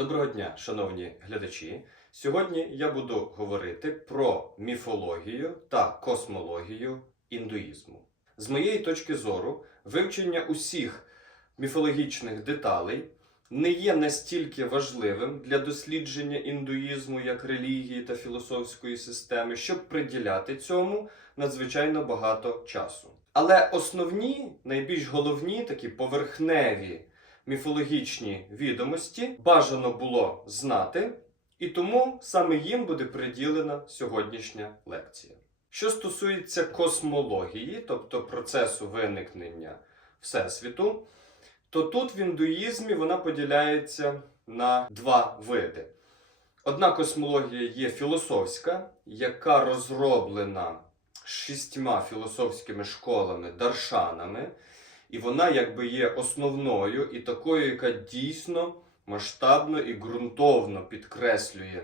Доброго дня, шановні глядачі. Сьогодні я буду говорити про міфологію та космологію індуїзму. З моєї точки зору, вивчення усіх міфологічних деталей не є настільки важливим для дослідження індуїзму як релігії та філософської системи, щоб приділяти цьому надзвичайно багато часу. Але основні, найбільш головні, такі поверхневі міфологічні відомості бажано було знати, і тому саме їм буде приділена сьогоднішня лекція. Що стосується космології, тобто процесу виникнення Всесвіту, то тут в індуїзмі вона поділяється на два види. Одна космологія є філософська, яка розроблена шістьма філософськими школами, даршанами, і вона якби є основною і такою, яка дійсно масштабно і ґрунтовно підкреслює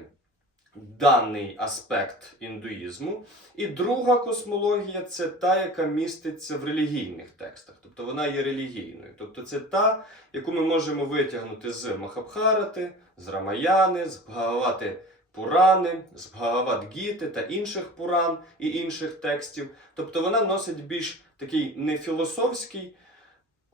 даний аспект індуїзму. І друга космологія це та, яка міститься в релігійних текстах. Тобто вона є релігійною. Тобто це та, яку ми можемо витягнути з Махабхарати, з Рамаяни, з Бхагавати Пурани, з Бхагават-гіти та інших Пуран і інших текстів. Тобто вона носить більш такий не філософський,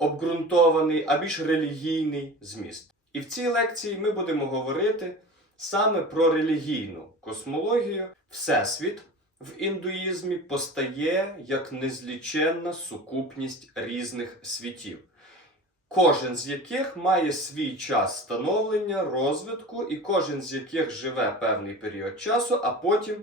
обґрунтований, а більш релігійний зміст. І в цій лекції ми будемо говорити саме про релігійну космологію. Всесвіт в індуїзмі постає як незліченна сукупність різних світів, кожен з яких має свій час становлення, розвитку, і кожен з яких живе певний період часу, а потім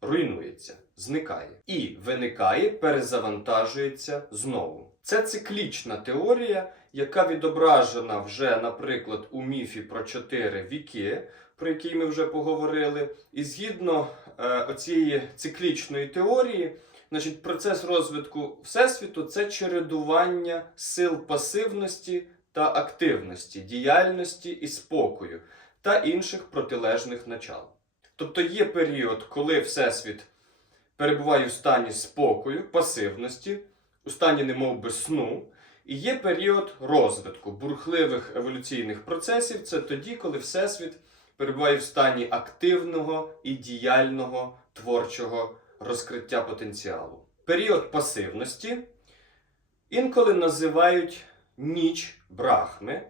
руйнується, зникає. І виникає, перезавантажується знову. Це циклічна теорія, яка відображена вже, наприклад, у міфі про чотири віки, про який ми вже поговорили. І згідно е, оцієї циклічної теорії, значить, процес розвитку Всесвіту це чередування сил пасивності та активності, діяльності і спокою та інших протилежних начал. Тобто є період, коли Всесвіт перебуває в стані спокою, пасивності, у стані немов би сну, і є період розвитку бурхливих еволюційних процесів. Це тоді, коли Всесвіт перебуває в стані активного і діяльного творчого розкриття потенціалу. Період пасивності інколи називають ніч брахми,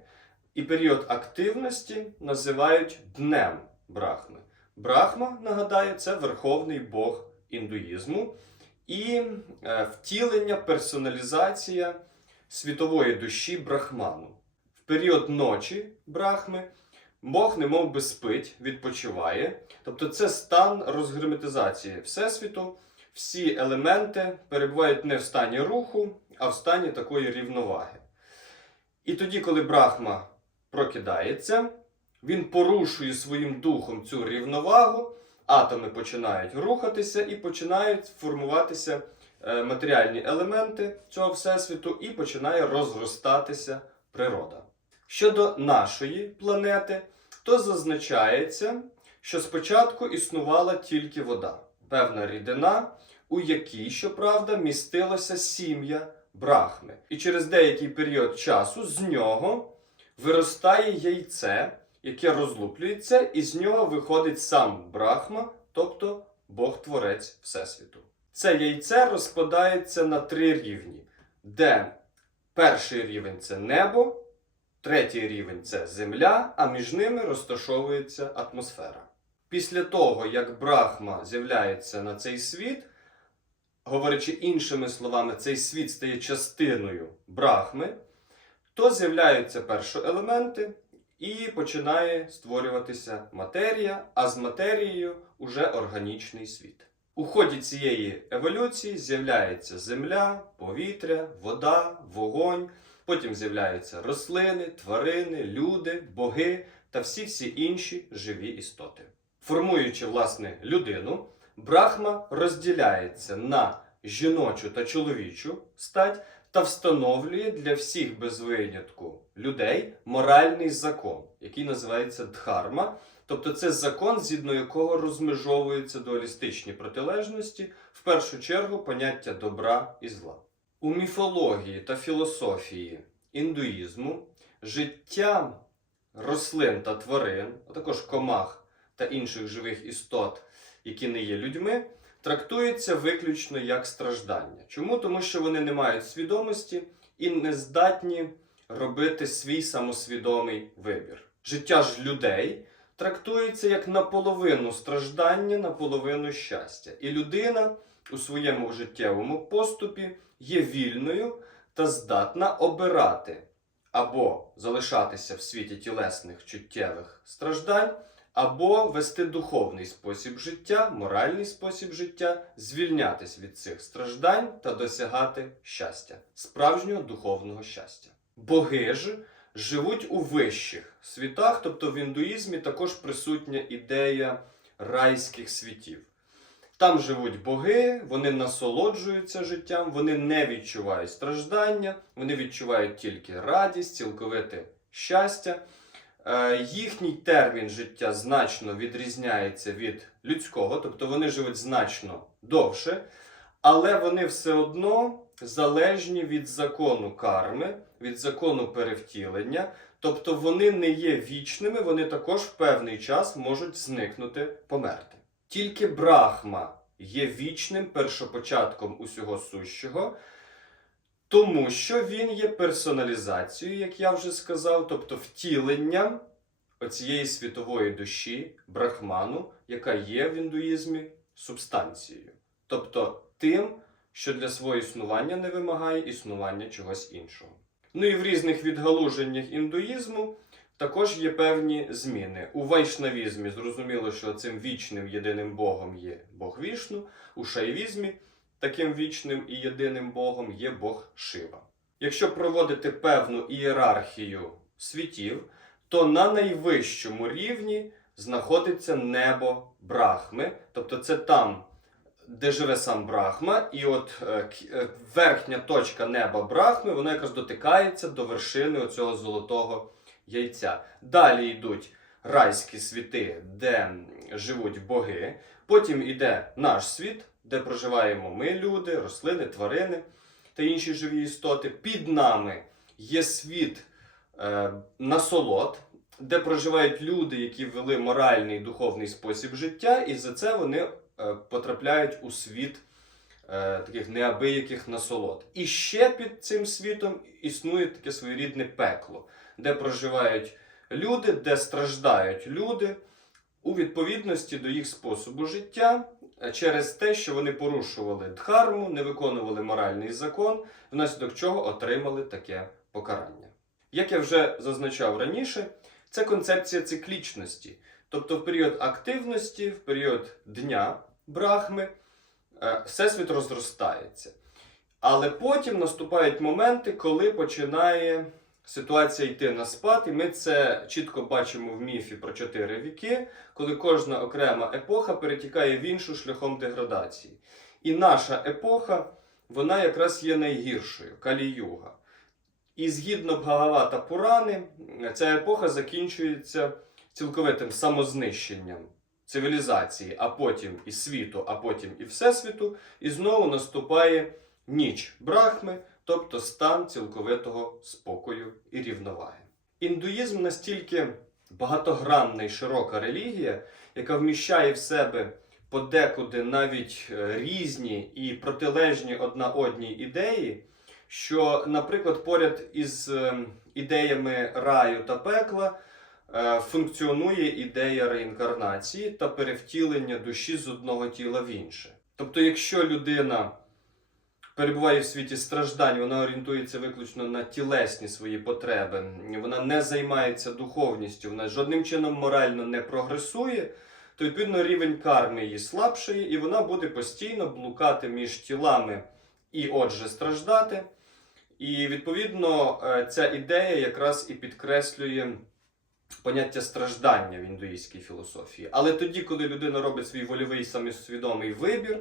і період активності називають днем брахми. Брахма, нагадаю, це верховний Бог індуїзму і е, втілення, персоналізація світової душі брахману. В період ночі брахми Бог немов би спить, відпочиває. Тобто це стан розгерметизації Всесвіту. Всі елементи перебувають не в стані руху, а в стані такої рівноваги. І тоді, коли Брахма прокидається, він порушує своїм духом цю рівновагу, атоми починають рухатися і починають формуватися е, матеріальні елементи цього всесвіту, і починає розростатися природа. Щодо нашої планети, то зазначається, що спочатку існувала тільки вода, певна рідина, у якій, щоправда, містилося сім'я брахми. І через деякий період часу з нього виростає яйце, яке розлуплюється, і з нього виходить сам брахма, тобто Бог-творець Всесвіту. Це яйце розпадається на три рівні, де перший рівень це небо. Третій рівень це земля, а між ними розташовується атмосфера. Після того, як Брахма з'являється на цей світ, говорячи іншими словами, цей світ стає частиною Брахми, то з'являються першоелементи і починає створюватися матерія, а з матерією уже органічний світ. У ході цієї еволюції з'являється земля, повітря, вода, вогонь. Потім з'являються рослини, тварини, люди, боги та всі-всі інші живі істоти. Формуючи власне людину, Брахма розділяється на жіночу та чоловічу стать та встановлює для всіх без винятку людей моральний закон, який називається дхарма. Тобто це закон, згідно якого розмежовуються дуалістичні протилежності, в першу чергу поняття добра і зла. У міфології та філософії індуїзму життя рослин та тварин, а також комах та інших живих істот, які не є людьми, трактується виключно як страждання. Чому? Тому що вони не мають свідомості і не здатні робити свій самосвідомий вибір. Життя ж людей трактується як наполовину страждання, наполовину щастя. І людина у своєму життєвому поступі є вільною та здатна обирати або залишатися в світі тілесних чуттєвих страждань, або вести духовний спосіб життя, моральний спосіб життя, звільнятись від цих страждань та досягати щастя, справжнього духовного щастя. Боги ж живуть у вищих світах, тобто в індуїзмі також присутня ідея райських світів. Там живуть боги, вони насолоджуються життям, вони не відчувають страждання, вони відчувають тільки радість, цілковите щастя. Е, Їхній термін життя значно відрізняється від людського, тобто вони живуть значно довше, але вони все одно залежні від закону карми, від закону перевтілення, тобто вони не є вічними, вони також в певний час можуть зникнути, померти. Тільки Брахма є вічним першопочатком усього сущого, тому що він є персоналізацією, як я вже сказав, тобто втіленням оцієї світової душі, брахману, яка є в індуїзмі субстанцією, тобто тим, що для свого існування не вимагає існування чогось іншого. Ну і в різних відгалуженнях індуїзму також є певні зміни. У вайшнавізмі зрозуміло, що цим вічним єдиним Богом є Бог Вішну, у шайвізмі таким вічним і єдиним Богом є Бог Шива. Якщо проводити певну ієрархію світів, то на найвищому рівні знаходиться небо Брахми, тобто це там, де живе сам Брахма, і от е, е, верхня точка неба Брахми, вона якраз дотикається до вершини оцього золотого яйця. Далі йдуть райські світи, де живуть боги. Потім іде наш світ, де проживаємо ми, люди, рослини, тварини та інші живі істоти. Під нами є світ е, насолод, де проживають люди, які ввели моральний і духовний спосіб життя, і за це вони е, потрапляють у світ е, таких неабияких насолод. І ще під цим світом існує таке своєрідне пекло, де проживають люди, де страждають люди у відповідності до їх способу життя е, через те, що вони порушували дхарму, не виконували моральний закон, внаслідок чого отримали таке покарання. Як я вже зазначав раніше, це концепція циклічності. Тобто в період активності, в період дня брахми, е, всесвіт розростається. Але потім наступають моменти, коли починає ситуація йти на спад, і ми це чітко бачимо в міфі про чотири віки, коли кожна окрема епоха перетікає в іншу шляхом деградації. І наша епоха, вона якраз є найгіршою калі-юга. І згідно Бхагавата Пурани, ця епоха закінчується цілковитим самознищенням цивілізації, а потім і світу, а потім і всесвіту, і знову наступає ніч Брахми, тобто стан цілковитого спокою і рівноваги. Індуїзм настільки багатогранна і широка релігія, яка вміщає в себе подекуди навіть е, різні і протилежні одна одній ідеї, що, наприклад, поряд із е, ідеями раю та пекла е, функціонує ідея реінкарнації та перевтілення душі з одного тіла в інше. Тобто, якщо людина перебуває в світі страждань, вона орієнтується виключно на тілесні свої потреби, вона не займається духовністю, вона жодним чином морально не прогресує, то відповідно рівень карми її слабшає, і вона буде постійно блукати між тілами і отже страждати. І відповідно е, ця ідея якраз і підкреслює поняття страждання в індуїстській філософії. Але тоді, коли людина робить свій вольовий самосвідомий вибір,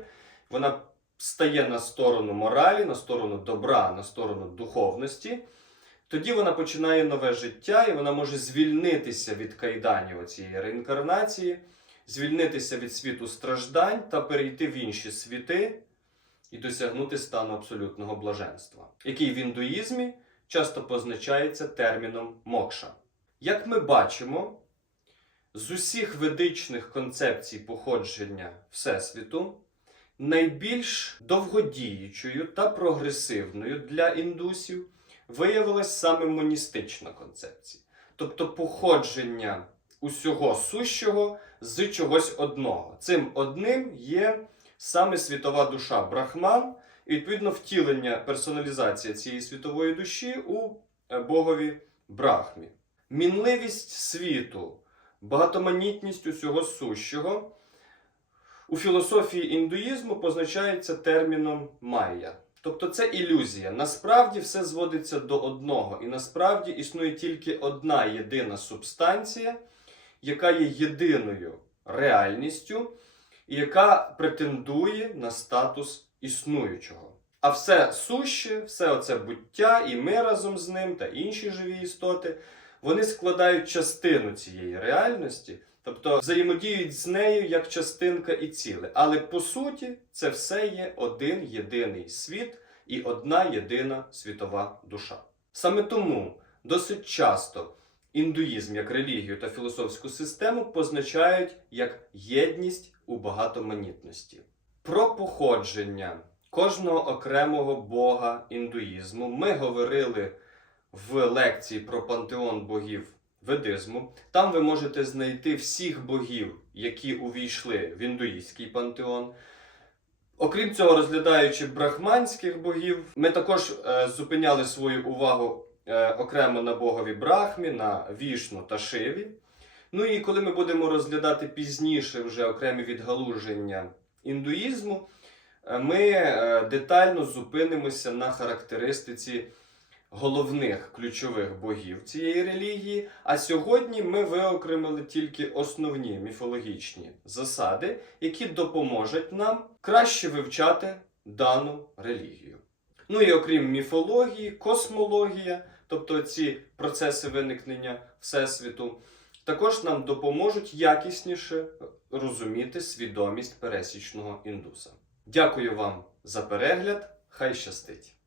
вона стає на сторону моралі, на сторону добра, на сторону духовності, тоді вона починає нове життя і вона може звільнитися від кайданів цієї реінкарнації, звільнитися від світу страждань та перейти в інші світи і досягнути стану абсолютного блаженства, який в індуїзмі часто позначається терміном мокша. Як ми бачимо, з усіх ведичних концепцій походження Всесвіту найбільш довгодіючою та прогресивною для індусів виявилась саме моністична концепція, тобто походження усього сущого з чогось одного. Цим одним є саме світова душа Брахман, і відповідно втілення персоналізація цієї світової душі у е, богові Брахмі. Мінливість світу, багатоманітність усього сущого у філософії індуїзму позначається терміном майя. Тобто це ілюзія. Насправді все зводиться до одного, і насправді існує тільки одна єдина субстанція, яка є єдиною реальністю, і яка претендує на статус існуючого. А все суще, все оце буття, і ми разом з ним, та інші живі істоти, вони складають частину цієї реальності, тобто взаємодіють з нею як частинка і ціле. Але по суті, це все є один єдиний світ і одна єдина світова душа. Саме тому досить часто індуїзм як релігію та філософську систему позначають як єдність у багатоманітності. Про походження кожного окремого бога індуїзму ми говорили в лекції про пантеон богів ведизму. Там ви можете знайти всіх богів, які увійшли в індуїстський пантеон. Окрім цього, розглядаючи брахманських богів, ми також е, зупиняли свою увагу е, окремо на богові Брахмі, на Вішну та Шиві. Ну і коли ми будемо розглядати пізніше вже окремі відгалуження індуїзму, е, ми е, детально зупинимося на характеристиці головних ключових богів цієї релігії. А сьогодні ми виокремили тільки основні міфологічні засади, які допоможуть нам краще вивчати дану релігію. Ну і окрім міфології, космологія, тобто ці процеси виникнення Всесвіту, також нам допоможуть якісніше розуміти свідомість пересічного індуса. Дякую вам за перегляд. Хай щастить!